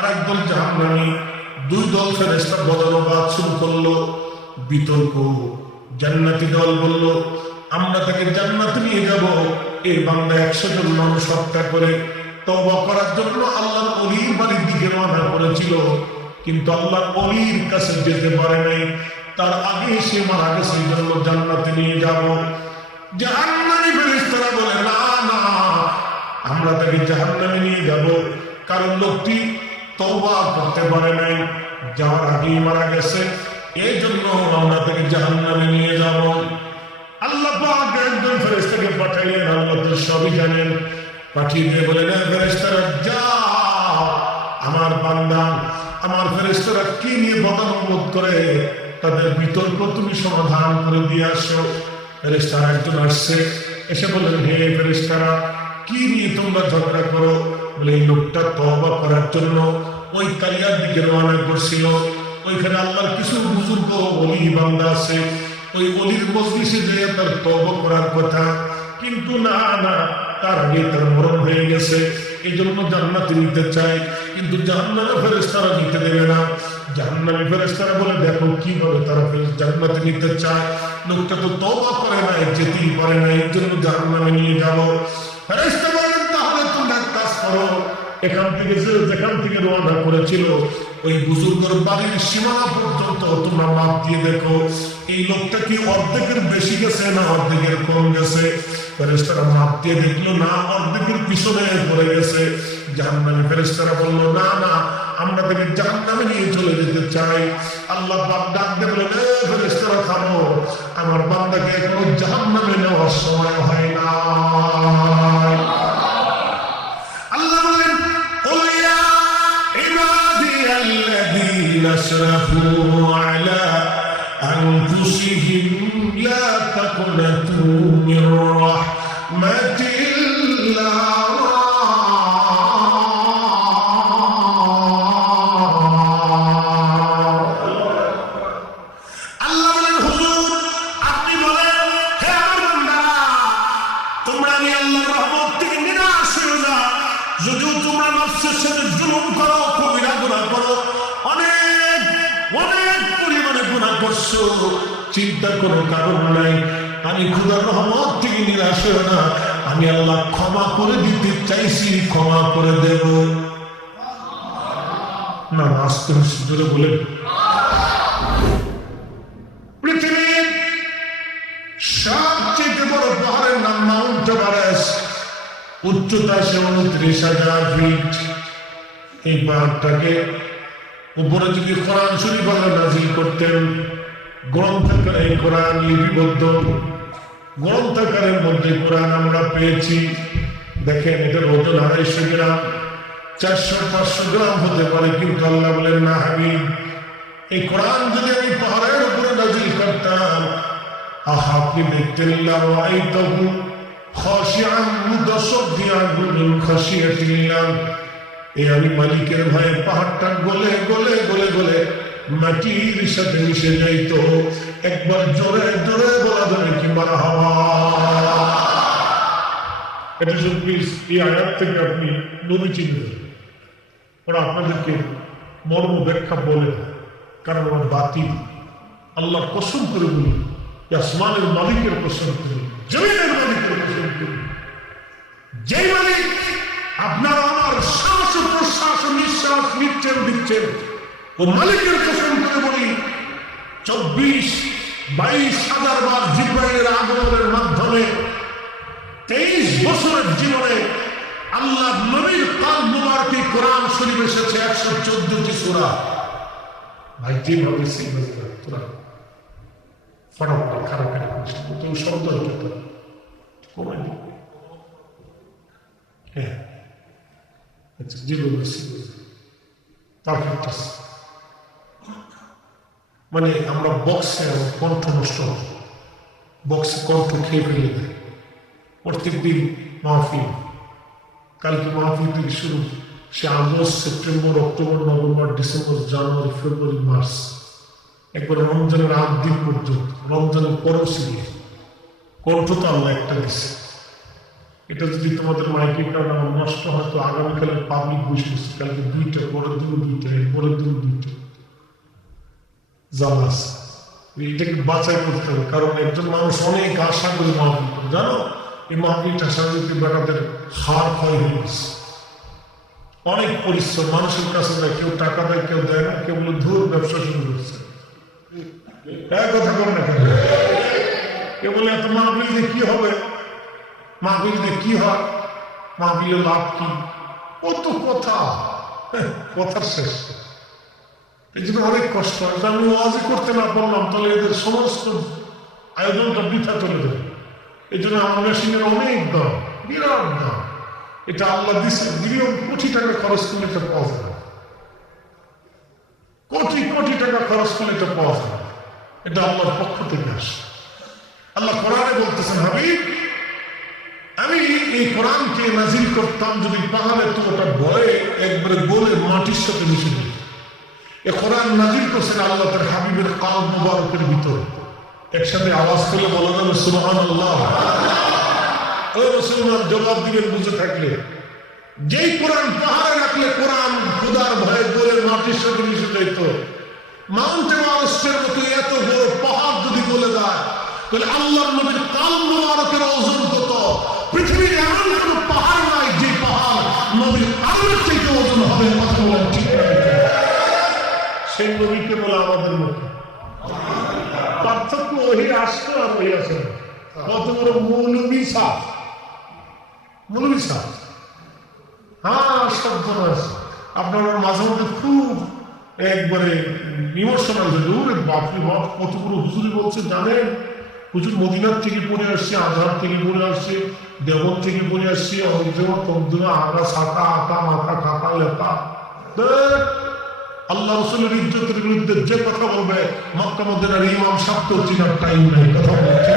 আর একদল জাহান্নামী, দুই দল ফেরেশতা বদলবাদ শুরু করলো, বিতর্ক। জান্নাতি দল বলল, আমরা তাকে জান্নাতে নিয়ে যাব। এই বান্দা 100 জন মানুষ হত্যা করে তওবা করার জন্য আল্লাহর ওলির বাড়ির দিকে রওনা করেছিল, কিন্তু আল্লাহর ওলির কাছে যেতে পারে নাই, তার আগে সে মারা গেছে, এই জন্য জান্নাতে নিয়ে যাব। জাহান্নামী ফেরেশতারা বলে, না না, আমরা তাকে জাহান্নামে নিয়ে যাব, কারণ লোকটি তওবা করতে পারে নাই, যাওয়ার আগেই মারা গেছে, এই জন্য আমরা তাকে জাহান্নামে নিয়ে যাব। আল্লাহ পাক একজন ফেরেশতাকে পাঠাইলেন, আল্লাহ তো সবই জানেন। পাঠিয়ে দিয়ে বলেন, ফেরেশতারা যাও, আমার বান্দা, আমার ফেরেশতারা কি নিয়ে বদানুবোধ করে তাদের বিতর্ক তুমি সমাধান করে দিয়ে আসো। ফেরেশতারা একজন আসছে, এসে বলেন, হে ফেরেশতারা, কি নিয়ে তোমরা ঝগড়া করো? বলে, এই লোকটা তওবা করার জন্য ওই কালিয়ার দিকে রওনা করছিল, ওইখানে আল্লাহর কিছু বুজুর্গ ওলি বান্দা আছে, ওই ওলির মজলিসে যেয়ে তার তওবা করার কথা, কিন্তু না না, তার আগে তার মরণ হয়ে গেছে, এই জন্য জান্নাতে নিতে চায়, কিন্তু জাহান্নামে ফেরেশতারা নিতে দেবে না। জাহান্নামী ফেরেশতারা বলে, দেখো কিভাবে তারা জান্নাতে নিতে চায়, লোকটা তো তওবা করে না, যেতেই পারে না, এই জন্য জাহান্নামে নিয়ে যাবো। ফেরেশতা বলেন, তাহলে তোমরা এক কাজ করো, এখান থেকে যেখান থেকে রওনা করেছিল ওই বুজুর্গের বাড়ির সীমানা পর্যন্ত তোমরা মাপ দিয়ে দেখো, এই লোকটা কি অর্ধেকের বেশি গেছে না অর্ধেকের কম গেছে। ফেরেশতারা মাপ দিয়ে দেখলো, না, অর্ধেকের পিছনে পড়ে গেছে। জাহান্নামী ফেরেশতারা বললো, না না, আমরা তাকে জাহান্নামে নিয়ে চলে যেতে চাই। আল্লাহ পাক ডাক দিয়ে বললেন, ফেরেশতারা থামো, আমার বান্দাকে এখনো জাহান্নামে নেওয়ার সময় হয় না। আল্লাহ বলেন, قل يا عبادي الذين أسرفوا على أنفسهم لا تقنطوا من رحمة الله যদিও তোমরা নফসের সাথে জুলুম করো, কবিরা গুনাহ করো, অনেক অনেক পরিমাণে গুনাহ করছো, চিন্তা কোনো কারণ নাই, আমি খোদার রহমত থেকে নিরাশ হও না, আমি আল্লাহ ক্ষমা করে দিতে চাইছি, ক্ষমা করে দেব না। আস্তে জোরে বলেন। পৃথিবীর সবচেয়ে বড় পাহাড়ের নাম মাউন্ট এভারেস্ট, উচ্চতা 29,000 ফিট। এই পাহাড়টাকে উপরে যদি কোরআন শরীফ আল্লাহ নাযিল করতেন, গ্রন্থাকারে কোরআন লিপিবদ্ধ, গ্রন্থাকারের মধ্যে কোরআন আমরা পেয়েছি। দেখেন, এটার ওজন 250 গ্রাম, 400-500 গ্রাম হতে পারে, কিন্তু আল্লাহ বলেন, না হাবিব, এই কোরআন যদি আমি পাহাড়ের উপরে নাযিল করতাম, আহা, আপনি দেখতেন, লারাআইতাহু খাশিআন মুতাসাদ্দিআন মিন খাশিয়াতিল্লাহ, এই আমি মালিকের ভয়ে পাহাড়টা গলে গলে গলে গলে মাটির সাথে মিশে যাইতো। একবার জোরে জোরে বলা যাবে কি মারহাবা। এটা শুধু এই আয়াত থেকে আপনি নবী চিনবেন, ওরা আপনাদেরকে মর্ম ব্যাখ্যা বলে, কারণ ওরা বাতিল। আল্লাহ কসম করে বলি, আসমানের মালিকের কসম করে, জমিনের মালিকের কসম করে, যে মালিক আপনার আমার শ্বাস প্রশ্বাস নিঃশ্বাস নিচ্ছেন দিচ্ছেন, ও মালিকের কসম করে বলি, 24-22 হাজার বার জিবরাইলের আগমনের মাধ্যমে 23 বছরের জীবনে আল্লাহ নবীর কান মুবারকে কোরআন শরীফ এসেছে 114টি সূরা। ভাই যেভাবে তোরা ফটাফট খারাপ কেউ শব্দ হতো কমাই দিই। হ্যাঁ, আচ্ছা, যেগুলো পারফেক্ট আছে। মানে আমরা বক্সে কণ্ঠ নষ্ট হবে, বক্সে কণ্ঠ খেয়ে ফেলে দেয়। প্রত্যেকদিন মাহফিল, কালকে মাহফিল থেকে শুরু, সে August, September, October, November, December, January, February, March, একবার রমজানের 8 দিন পর্যন্ত, রমজানের পরেও ছিল। কণ্ঠ তো আল্লাহ একটা দিচ্ছে, এটা যদি তোমাদের মাইকের কারণে আমার নষ্ট হয় তো আগামীকালে পাবলিক বসে কালকে 2টা, পরের দিন 2টা, পরের দিন 2টা জামাস। এটাকে বাঁচাই করতে হবে, কারণ একজন মানুষ অনেক আশা করে মাহফিল করে, জানো এই মাহফিলটা সাংবাদিক বেটাদের হার ক্ষয় হয়ে গেছে। অনেক পরিশ্রম, মানুষের কাছে দেয়, কেউ টাকা দেয়, কেউ দেয় না, কেউ বলে ধুর ব্যবসা শুরু করছে। এক কথা কর না কেন, কেউ বলে এত মাহফিল দিয়ে কি হবে, মাহফিল দিয়ে কি হয়, মাহফিলের লাভ কি, কত কথা, কথার শেষ। এই জন্য অনেক কষ্ট হয়। আমি ওয়াজই করতে না পারলাম তাহলে এদের সমস্ত আয়োজনটা বৃথা চলে যাবে। এই জন্য আমার মেশিনের অনেক দাম, বিরাট দাম। এটা আল্লাহ দিচ্ছে, বিলিয়ন কোটি টাকা খরচ করলে এটা পাওয়া যাবে, কোটি কোটি টাকা খরচ করলে এটা পাওয়া যাবে। এটা আল্লাহর পক্ষ থেকে আসে। আল্লাহ কোরআনে বলতেছেন, হাবিব আমি এই কোরআনকে নাজিল করতাম যদি পাহাড়ে, তো ওটা ভয়ে একবারে গলে মাটির সাথে মিশে যেত। এ কোরআন নাজিল করছেন আল্লাহ তার হাবিবের কাল মুবারকের ভিতর। একসাথে আওয়াজ করে বলা যাবে সুবহানাল্লাহ। ও মুসলমান, জবাব দিবেন বুঝে থাকলে। যেই কোরআন পাহাড়ে রাখলে কোরআন খোদার ভয়ে গলে মাটির সাথে মিশে যেত, মাউন্ট এভারেস্টের মতো এত বড় পাহাড় যদি গলে যায়, তাহলে আল্লাহর নবীর কাল মুবারকের ওজন কত? পৃথিবীর এমন কোন পাহাড় নাই যে পাহাড় নবীর কালের থেকে ওজন হবে। কথা বলেন ঠিক না? সেই নবীকে বলে আমাদের মতো পার্থক্য ওই আসতো আর ওই আছে। কত বড় মৌলবী সাহ, মৌলবী সাহ, হ্যাঁ শব্দ আছে আপনার মাঝে মধ্যে খুব একবারে ইমোশনাল হয়ে ওরে বাপরে বাপ, কত বড় হুজুরি বলছে জানেন। হুজুর মদিনার থেকে পড়ে আসছে, আজহার থেকে পড়ে আসছে, দেবন থেকে পড়ে আসছে, অঞ্জমা তমদুমা আগা সাকা আকা মাথা খাকা লেখা। আল্লাহ রসুলের ইজ্জতের বিরুদ্ধে যে কথা বলবে, মক্কা মদিনার ইমাম সাহেব তো চিনার টাইম নাই। কথা বলছে,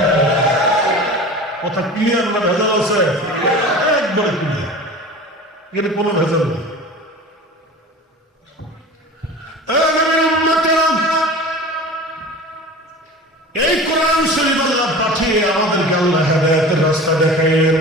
কথা ক্লিয়ার না ভেজাল আছে? একবারে ক্লিয়ার, এখানে কোনো ভেজাল নেই। এই কোরআন শরীফ আল্লাহ পাঠিয়ে আমাদেরকে আল্লাহ হেদায়েতের রাস্তা দেখাইলেন।